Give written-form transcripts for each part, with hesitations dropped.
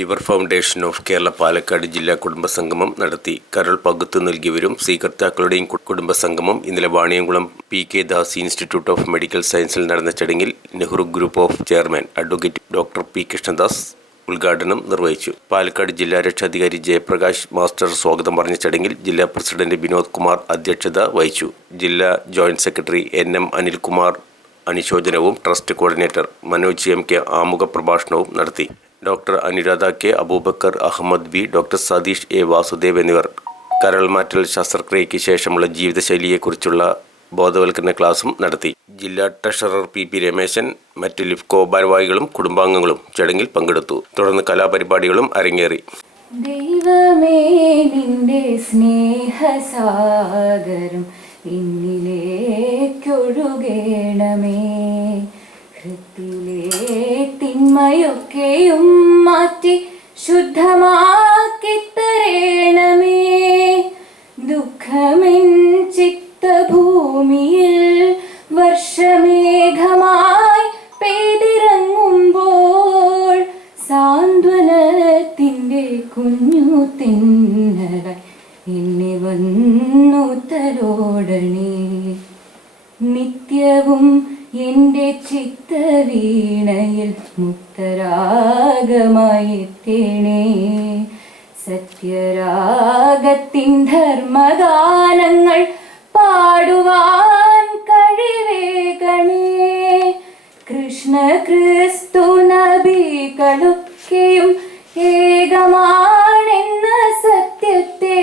Liver foundation of Kerala Palakkad ജില്ലാ കുടുംബസംഗമം നടത്തി. കരൾ പകുത്തു നൽകിയവരും സ്വീകർത്താക്കളുടെയും കുടുംബസംഗമം ഇന്നലെ Vaniyamkulam PK Das institute of medical സയൻസിൽ നടന്ന ചടങ്ങിൽ Nehru group of chairman advocate doctor P. Krishnadas ഉദ്ഘാടനം നിർവഹിച്ചു. പാലക്കാട് ജില്ലാ രക്ഷാധികാരി ജയപ്രകാശ് മാസ്റ്റർ സ്വാഗതം പറഞ്ഞ ചടങ്ങിൽ ജില്ലാ പ്രസിഡന്റ് വിനോദ് കുമാർ അധ്യക്ഷത വഹിച്ചു. ജില്ലാ ജോയിന്റ് സെക്രട്ടറി NM അനിൽകുമാർ അനുശോചനവും ട്രസ്റ്റ് കോർഡിനേറ്റർ മനോജ് MK ആമുഖ പ്രഭാഷണവും നടത്തി. Doctor Anuradha K. Abubakar, Ahmed B, doctor Satheesh A. Vasudev എന്നിവർ കരൾമാറ്റൽ ശസ്ത്രക്രിയയ്ക്ക് ശേഷമുള്ള ജീവിതശൈലിയെക്കുറിച്ചുള്ള ബോധവൽക്കരണ ക്ലാസും നടത്തി. ജില്ലാ ട്രഷറർ PP രമേശൻ, മറ്റ് ലിഫ്കോ ഭാരവാഹികളും കുടുംബാംഗങ്ങളും ചടങ്ങിൽ പങ്കെടുത്തു. തുടർന്ന് കലാപരിപാടികളും അരങ്ങേറി. ദൈവമേ നിന്റെ സ്നേഹസാഗരം എന്നിലേക്കൊഴുകേണമേ, ഹൃത്തിലെ തിന്മയൊക്കെയും മാറ്റി ശുദ്ധമാക്കി തരേണമേ. ദുഃഖമെൻ ചിത്തഭൂമിയിൽ വർഷമേഘമായി പെയ്തിറങ്ങുമ്പോൾ സാന്ത്വനത്തിൻ്റെ കുഞ്ഞു തിന്നലായി എന്നെ വന്നു തലോടണേ. നിത്യവും എൻ്റെ ചിത്തവീണയിൽ മുക്തരാഗമായി എത്തേണേ. സത്യരാഗത്തിൻ ധർമ്മഗാനങ്ങൾ പാടുവാൻ കഴിവേകണേ. കൃഷ്ണ ക്രിസ്തു നബികളൊക്കെയും ഏകമാണെന്ന സത്യത്തെ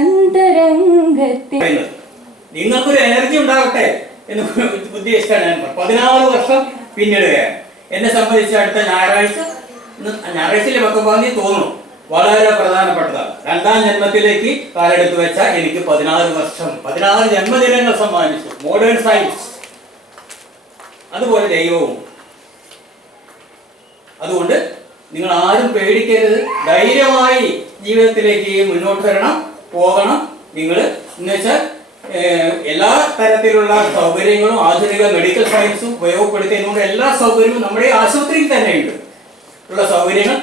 അന്തരംഗത്തെ നിങ്ങൾക്കൊരു എനർജി ഉണ്ടാകട്ടെ എന്ന് ഉദ്ദേശിച്ചാണ് ഞാൻ 14 വർഷം പിന്നിടുകയാണ്. എന്നെ സംബന്ധിച്ച് അടുത്ത ഞായറാഴ്ചയിലെ 19 തോന്നുന്നു വളരെ പ്രധാനപ്പെട്ടതാണ്. 2ാം ജന്മത്തിലേക്ക് കാലെടുത്ത് വെച്ച എനിക്ക് 14 വർഷം 14 ജന്മദിനങ്ങൾ സമ്മാനിച്ചു. മോഡേൺ സയൻസ് അതുപോലെ ദൈവവും. അതുകൊണ്ട് നിങ്ങൾ ആരും പേടിക്കരുത്, ധൈര്യമായി ജീവിതത്തിലേക്ക് മുന്നോട്ട് വരണം, പോകണം. നിങ്ങൾ എന്ന് വെച്ചാൽ എല്ലാ തരത്തിലുള്ള സൗകര്യങ്ങളും ആധുനിക മെഡിക്കൽ സയൻസും ഉപയോഗപ്പെടുത്തിയതുകൊണ്ട് എല്ലാ സൗകര്യവും നമ്മുടെ ആശുപത്രിയിൽ തന്നെയുണ്ട്. ഉള്ള സൗകര്യങ്ങൾ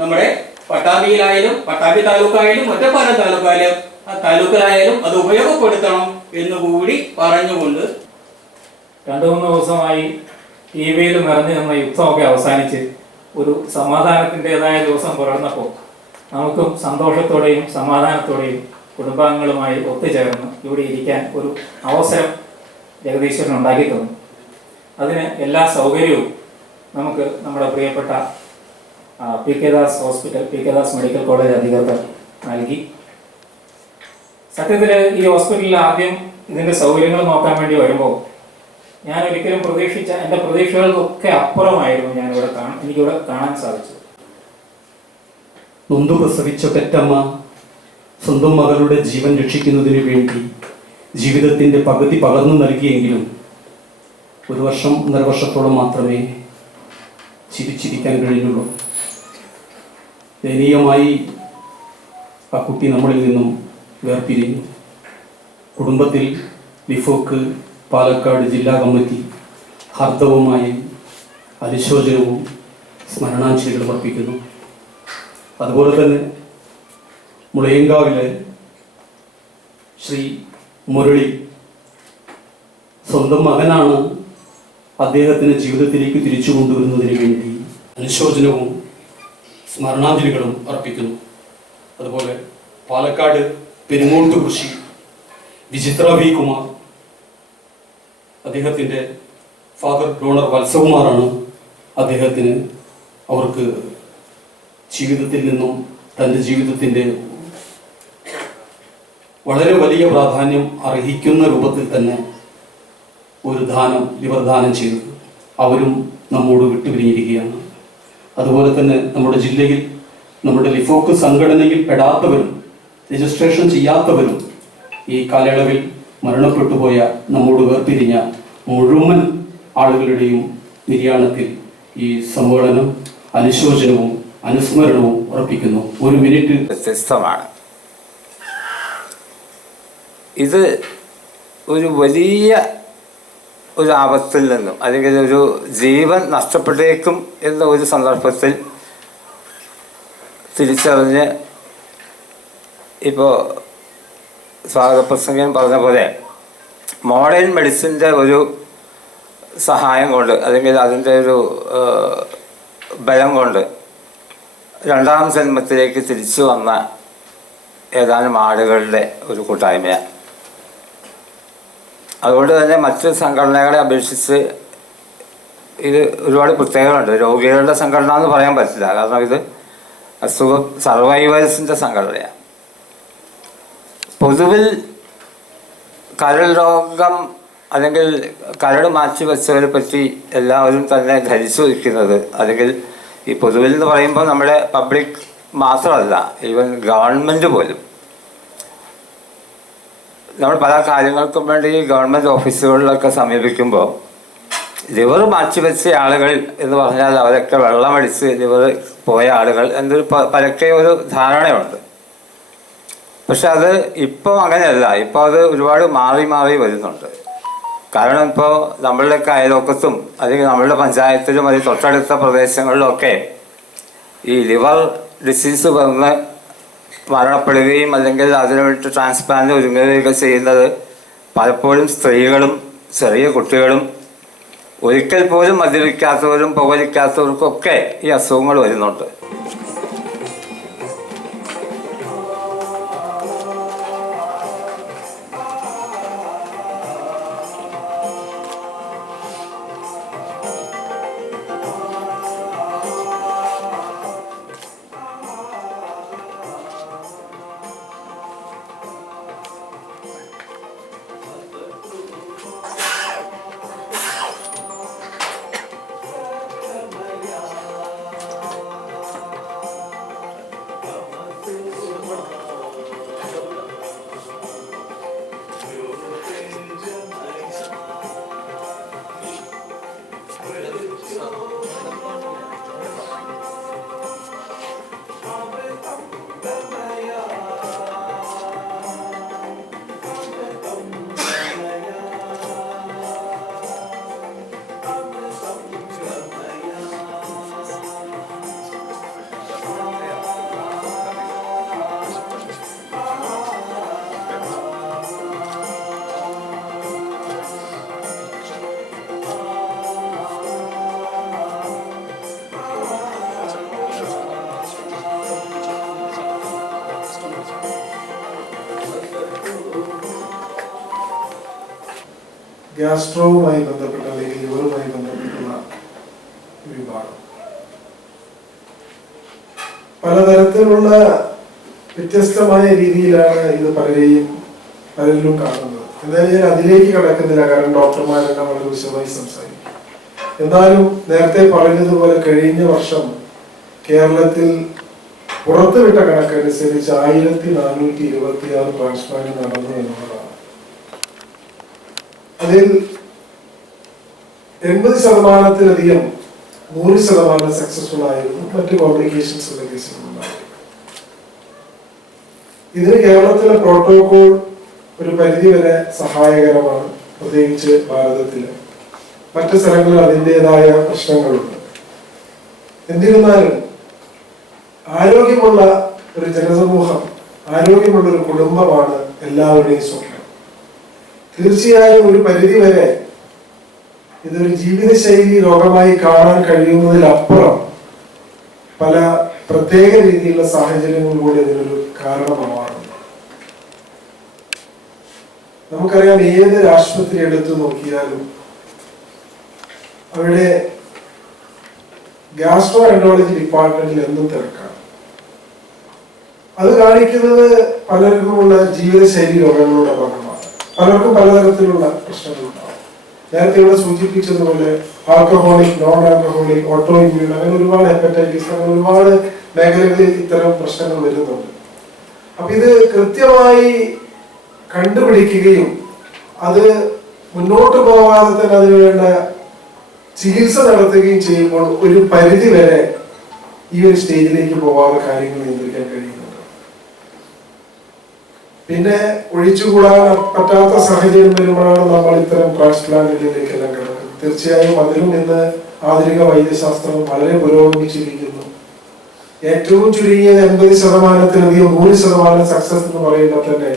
നമ്മുടെ പട്ടാമ്പിയിലായാലും പട്ടാമ്പി താലൂക്കായാലും ഒറ്റപ്പാലം താലൂക്കിലായാലും അത് ഉപയോഗപ്പെടുത്തണം എന്നുകൂടി പറഞ്ഞുകൊണ്ട് 2-3 ദിവസമായി TV-യിൽ നിറഞ്ഞു നിന്ന യുദ്ധമൊക്കെ അവസാനിച്ച് ഒരു സമാധാനത്തിൻ്റെതായ ദിവസം പുലർന്നപ്പോൾ നമുക്കും സന്തോഷത്തോടെയും സമാധാനത്തോടെയും കുടുംബാംഗങ്ങളുമായി ഒത്തുചേർന്ന് ഇവിടെ ഇരിക്കാൻ ഒരു അവസരം ജഗദീശ്വരൻ ഉണ്ടാക്കി തന്നു. അതിന് എല്ലാ സൗകര്യവും നമുക്ക് നമ്മുടെ പ്രിയപ്പെട്ട PK Das hospital, PK Das medical college അധികൃതർ നൽകി. സത്യത്തിൽ ഈ ഹോസ്പിറ്റലിൽ ആദ്യം ഇതിൻ്റെ സൗകര്യങ്ങൾ നോക്കാൻ വേണ്ടി വരുമ്പോൾ ഞാൻ ഒരിക്കലും പ്രതീക്ഷിച്ച എൻ്റെ പ്രതീക്ഷകൾക്കൊക്കെ അപ്പുറമായിരുന്നു എനിക്കിവിടെ കാണാൻ സാധിച്ചത്. നൊന്തു പ്രസവിച്ച പെറ്റമ്മ സ്വന്തം മകളുടെ ജീവൻ രക്ഷിക്കുന്നതിന് വേണ്ടി ജീവിതത്തിൻ്റെ പകുതി പകർന്നു നൽകിയെങ്കിലും 1 വർഷം 1.5 വർഷത്തോളം മാത്രമേ ചിരിച്ചിരിക്കാൻ കഴിഞ്ഞുള്ളൂ. ദയനീയമായി ആ കുട്ടി നമ്മളിൽ നിന്നും വേർപിരിഞ്ഞു. കുടുംബത്തിൽ ലിഫോക്ക് പാലക്കാട് ജില്ലാ കമ്മിറ്റി ഹാർദവുമായി അനുശോചനവും സ്മരണാഞ്ജലികളും അർപ്പിക്കുന്നു. അതുപോലെ തന്നെ മുളയങ്കാവിലെ ശ്രീ മുരളി സ്വന്തം മകനാണ് അദ്ദേഹത്തിന് ജീവിതത്തിലേക്ക് തിരിച്ചു കൊണ്ടുവരുന്നതിന് വേണ്ടി അനുശോചനവും സ്മരണാഞ്ജലികളും അർപ്പിക്കുന്നു. അതുപോലെ പാലക്കാട് പെരുങ്ങോട്ട് കൃഷി വിചിത്ര V. കുമാർ, അദ്ദേഹത്തിൻ്റെ ഫാദർ ഡോണർ വത്സകുമാറാണ് അവർക്ക് ജീവിതത്തിൽ നിന്നും തൻ്റെ ജീവിതത്തിൻ്റെ വളരെ വലിയ പ്രാധാന്യം അർഹിക്കുന്ന രൂപത്തിൽ തന്നെ ഒരു ലിവർ ദാനം ചെയ്തു. അവരും നമ്മോട് വിട്ടുപിരിഞ്ഞിരിക്കുകയാണ്. അതുപോലെ തന്നെ നമ്മുടെ ജില്ലയിൽ നമ്മുടെ ലിഫോക്ക് സംഘടനയിൽ പെടാത്തവരും രജിസ്ട്രേഷൻ ചെയ്യാത്തവരും ഈ കാലയളവിൽ മരണപ്പെട്ടുപോയ നമ്മോട് വേർപിരിഞ്ഞ മുഴുവൻ ആളുകളുടെയും നിര്യാണത്തിൽ ഈ സമ്മേളനം അനുശോചനവും അനുസ്മരണവും ഉറപ്പിക്കുന്നു. 1 മിനിറ്റ്. വ്യത്യസ്തമാണ്. ഇത് ഒരു വലിയ ഒരു ആപത്തിൽ നിന്നും അല്ലെങ്കിൽ ഒരു ജീവൻ നഷ്ടപ്പെട്ടേക്കും എന്ന ഒരു സന്ദർഭത്തിൽ തിരിച്ചറിഞ്ഞ് ഇപ്പോൾ സ്വാഗതപ്രസംഗം പറഞ്ഞ പോലെ മോഡേൺ മെഡിസിൻ്റെ ഒരു സഹായം കൊണ്ട് അല്ലെങ്കിൽ അതിൻ്റെ ഒരു ബലം കൊണ്ട് രണ്ടാം ജന്മത്തിലേക്ക് തിരിച്ചു വന്ന ഏതാനും ആളുകളുടെ ഒരു കൂട്ടായ്മയാണ്. അതുകൊണ്ട് തന്നെ മറ്റ് സംഘടനകളെ അപേക്ഷിച്ച് ഇത് ഒരുപാട് പ്രത്യേകതയുണ്ട്. രോഗികളുടെ സംഘടന എന്ന് പറയാൻ പറ്റില്ല, കാരണം ഇത് അസുഖം സർവൈവേഴ്സിൻ്റെ സംഘടനയാണ്. പൊതുവിൽ കരൾ രോഗം അല്ലെങ്കിൽ കരട് മാറ്റി വെച്ചവരെ പറ്റി എല്ലാവരും തന്നെ ധരിച്ചു വയ്ക്കുന്നത്, അല്ലെങ്കിൽ ഈ പൊതുവിൽ എന്ന് പറയുമ്പോൾ നമ്മുടെ പബ്ലിക് മാത്രമല്ല, ഈവൻ ഗവൺമെൻറ് പോലും നമ്മൾ പല കാര്യങ്ങൾക്കും വേണ്ടി ഗവൺമെൻറ് ഓഫീസുകളിലൊക്കെ സമീപിക്കുമ്പോൾ ലിവർ മാറ്റിവെച്ച ആളുകൾ എന്ന് പറഞ്ഞാൽ അവരൊക്കെ വെള്ളമടിച്ച് ലിവർ പോയ ആളുകൾ എന്നൊരു പലക്കെ ഒരു ധാരണയുണ്ട്. പക്ഷെ അത് ഇപ്പോൾ അങ്ങനെയല്ല. ഇപ്പോൾ അത് ഒരുപാട് മാറി മാറി വരുന്നുണ്ട്. കാരണം ഇപ്പോൾ നമ്മളുടെയൊക്കെ അയൽവക്കത്തും അല്ലെങ്കിൽ നമ്മളുടെ പഞ്ചായത്തിലും അല്ലെങ്കിൽ തൊട്ടടുത്ത പ്രദേശങ്ങളിലൊക്കെ ഈ ലിവർ ഡിസീസ് വന്ന് മരണപ്പെടുകയും അല്ലെങ്കിൽ അതിനു വേണ്ടി ട്രാൻസ്പ്ലാന്റ് ഒരുങ്ങുകയൊക്കെ ചെയ്യുന്നത് പലപ്പോഴും സ്ത്രീകളും ചെറിയ കുട്ടികളും ഒരിക്കൽ പോലും മദ്യപിക്കാത്തവരും പുകവലിക്കാത്തവർക്കൊക്കെ ഈ അസുഖങ്ങൾ വരുന്നുണ്ട്. ഗ്യാസ്ട്രോവുമായി ബന്ധപ്പെട്ട അല്ലെങ്കിൽ ലിവറുമായി ബന്ധപ്പെട്ടുള്ള വിഭാഗം പലതരത്തിലുള്ള വ്യത്യസ്തമായ രീതിയിലാണ് ഇത് പലരിലും കാണുന്നത്. എന്തായാലും ഞാൻ അതിലേക്ക് കടക്കുന്നില്ല, കാരണം ഡോക്ടർമാരെല്ലാം വളരെ വിശദമായി സംസാരിക്കും. എന്നാലും നേരത്തെ പറഞ്ഞതുപോലെ കഴിഞ്ഞ വർഷം കേരളത്തിൽ പുറത്തുവിട്ട കണക്കനുസരിച്ച് 1426 ട്രാൻസ്പ്ലാന്റ് നടന്നു എന്നുള്ളതാണ്. അതിൽ 80%-ലധികം 100% സക്സസ്ഫുൾ ആയിരുന്നു. മറ്റ് കോംപ്ലിക്കേഷൻസ് ഉള്ള കേസുകളുണ്ടായിരുന്നു. ഇതിന് കേരളത്തിലെ പ്രോട്ടോകോൾ ഒരു പരിധിവരെ സഹായകരമാണ്, പ്രത്യേകിച്ച് ഭാരതത്തില്. മറ്റു സ്ഥലങ്ങളിൽ അതിൻ്റെതായ പ്രശ്നങ്ങളുണ്ട്. എന്നിരുന്നാലും ആരോഗ്യമുള്ള ഒരു ജനസമൂഹം, ആരോഗ്യമുള്ള ഒരു കുടുംബമാണ് എല്ലാവരുടെയും സ്വപ്നം. തീർച്ചയായും ഒരു പരിധിവരെ ഇതൊരു ജീവിതശൈലി രോഗമായി കാണാൻ കഴിയുന്നതിലപ്പുറം പല പ്രത്യേക രീതിയിലുള്ള സാഹചര്യങ്ങൾ കൂടി അതിനൊരു കാരണമാവാറുണ്ട്. നമുക്കറിയാം, ഏതൊരു ആശുപത്രി എടുത്തു നോക്കിയാലും അവിടെ ഗ്യാസ്ട്രോ എൻട്രോളജി ഡിപ്പാർട്ട്മെന്റിൽ എന്തും തിരക്കാണ്. അത് കാണിക്കുന്നത് പലർക്കുമുള്ള ജീവിതശൈലി രോഗങ്ങളുടെ ഭാഗമാണ്. പലർക്കും പലതരത്തിലുള്ള പ്രശ്നങ്ങളുണ്ടാവും. നേരത്തെ ഇവിടെ സൂചിപ്പിച്ചതുപോലെ alcoholic, non alcoholic, auto immune, അങ്ങനെ ഒരുപാട് ഹെപ്പറ്റൈറ്റിസ്, അങ്ങനെ ഒരുപാട് മേഖലകളിൽ ഇത്തരം പ്രശ്നങ്ങൾ വരുന്നുണ്ട്. അപ്പൊ ഇത് കൃത്യമായി കണ്ടുപിടിക്കുകയും അത് മുന്നോട്ട് പോകാതെ തന്നെ അതിനുവേണ്ട ചികിത്സ നടത്തുകയും ചെയ്യുമ്പോൾ ഒരു പരിധി വരെ ഈ ഒരു സ്റ്റേജിലേക്ക് പോകാതെ കാര്യങ്ങൾ നിയന്ത്രിക്കാൻ കഴിയുന്നുണ്ട്. പിന്നെ ഒഴിച്ചുകൂടാൻ പറ്റാത്ത സാഹചര്യം വരുമ്പോഴാണ് നമ്മൾ ഇത്തരം ട്രാൻസ്പ്ലാന്റുകളിലേക്കെല്ലാം കിടക്കുന്നത്. തീർച്ചയായും അതിലും ഇന്ന് ആധുനിക വൈദ്യശാസ്ത്രം വളരെ പുരോഗമിച്ചിരിക്കുന്നു. ഏറ്റവും ചുരുങ്ങിയത് 80%-ലധികം 100% സക്സസ് എന്ന് പറയുമ്പോൾ തന്നെ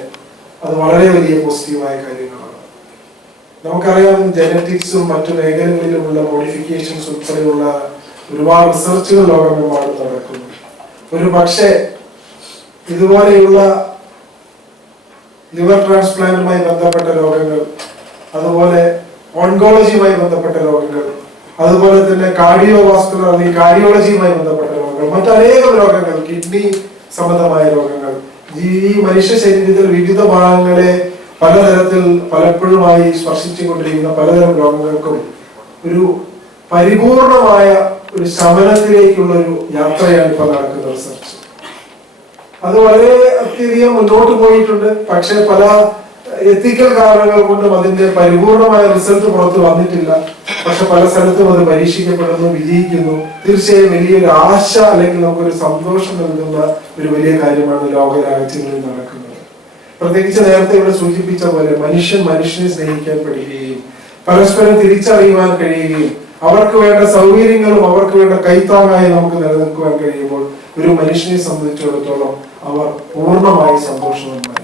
അത് വളരെ വലിയ പോസിറ്റീവായ കാര്യങ്ങളാണ്. നമുക്കറിയാം ജനറ്റിക്സും മറ്റു മേഖലകളിലുമുള്ള മോഡിഫിക്കേഷൻസ് ഉൾപ്പെടെയുള്ള ഒരുപാട് റിസർച്ചുകൾ ലോകമെമ്പാടും നടക്കുന്നു. ഒരു പക്ഷേ ഇതുപോലെയുള്ള ലിവർ ട്രാൻസ്പ്ലാന്റുമായി ബന്ധപ്പെട്ട രോഗങ്ങൾ, അതുപോലെ ഓൺകോളജിയുമായി ബന്ധപ്പെട്ട രോഗങ്ങൾ, അതുപോലെ തന്നെ കാർഡിയോവാസ്കുലർ അല്ലെങ്കിൽ കാർഡിയോളജിയുമായി ബന്ധപ്പെട്ട രോഗങ്ങൾ, മറ്റനേകം രോഗങ്ങൾ, കിഡ്നി സംബന്ധമായ രോഗങ്ങൾ, ഈ മനുഷ്യ ശരീരത്തിൽ വിവിധ ഭാഗങ്ങളെ പലതരത്തിൽ പലപ്പോഴുമായി സ്പർശിച്ചുകൊണ്ടിരിക്കുന്ന പലതരം രോഗങ്ങൾക്കും ഒരു പരിപൂർണമായ ഒരു ശമനത്തിലേക്കുള്ള ഒരു യാത്രയാണ് ഇപ്പൊ നടക്കുന്ന റിസർച്ച്. അത് വളരെ അത്യധികം മുന്നോട്ട് പോയിട്ടുണ്ട്. പക്ഷെ പല എത്തിക്കൽ കാരണങ്ങൾ കൊണ്ടും അതിന്റെ പരിപൂർണമായ റിസൾട്ട് പുറത്ത് വന്നിട്ടില്ല. പക്ഷെ പല സ്ഥലത്തും അത് പരീക്ഷിക്കപ്പെടുന്നു, വിജയിക്കുന്നു. തീർച്ചയായും വലിയൊരു ആശ അല്ലെങ്കിൽ നമുക്കൊരു സന്തോഷം നൽകുന്ന ഒരു വലിയ കാര്യമാണ് ലോകരാജ്യങ്ങളിൽ നടക്കുന്നത്. പ്രത്യേകിച്ച് നേരത്തെ ഇവിടെ സൂചിപ്പിച്ച പോലെ മനുഷ്യനെ സ്നേഹിക്കാൻ പഠിക്കുകയും പരസ്പരം തിരിച്ചറിയുവാൻ കഴിയുകയും അവർക്ക് വേണ്ട സൗകര്യങ്ങളും അവർക്ക് വേണ്ട കൈത്താങ്ങായി നമുക്ക് നിലനിൽക്കുവാൻ കഴിയുമ്പോൾ ഒരു മനുഷ്യനെ സംബന്ധിച്ചിടത്തോളം അവർ പൂർണ്ണമായി സന്തോഷവാന്മാരായി.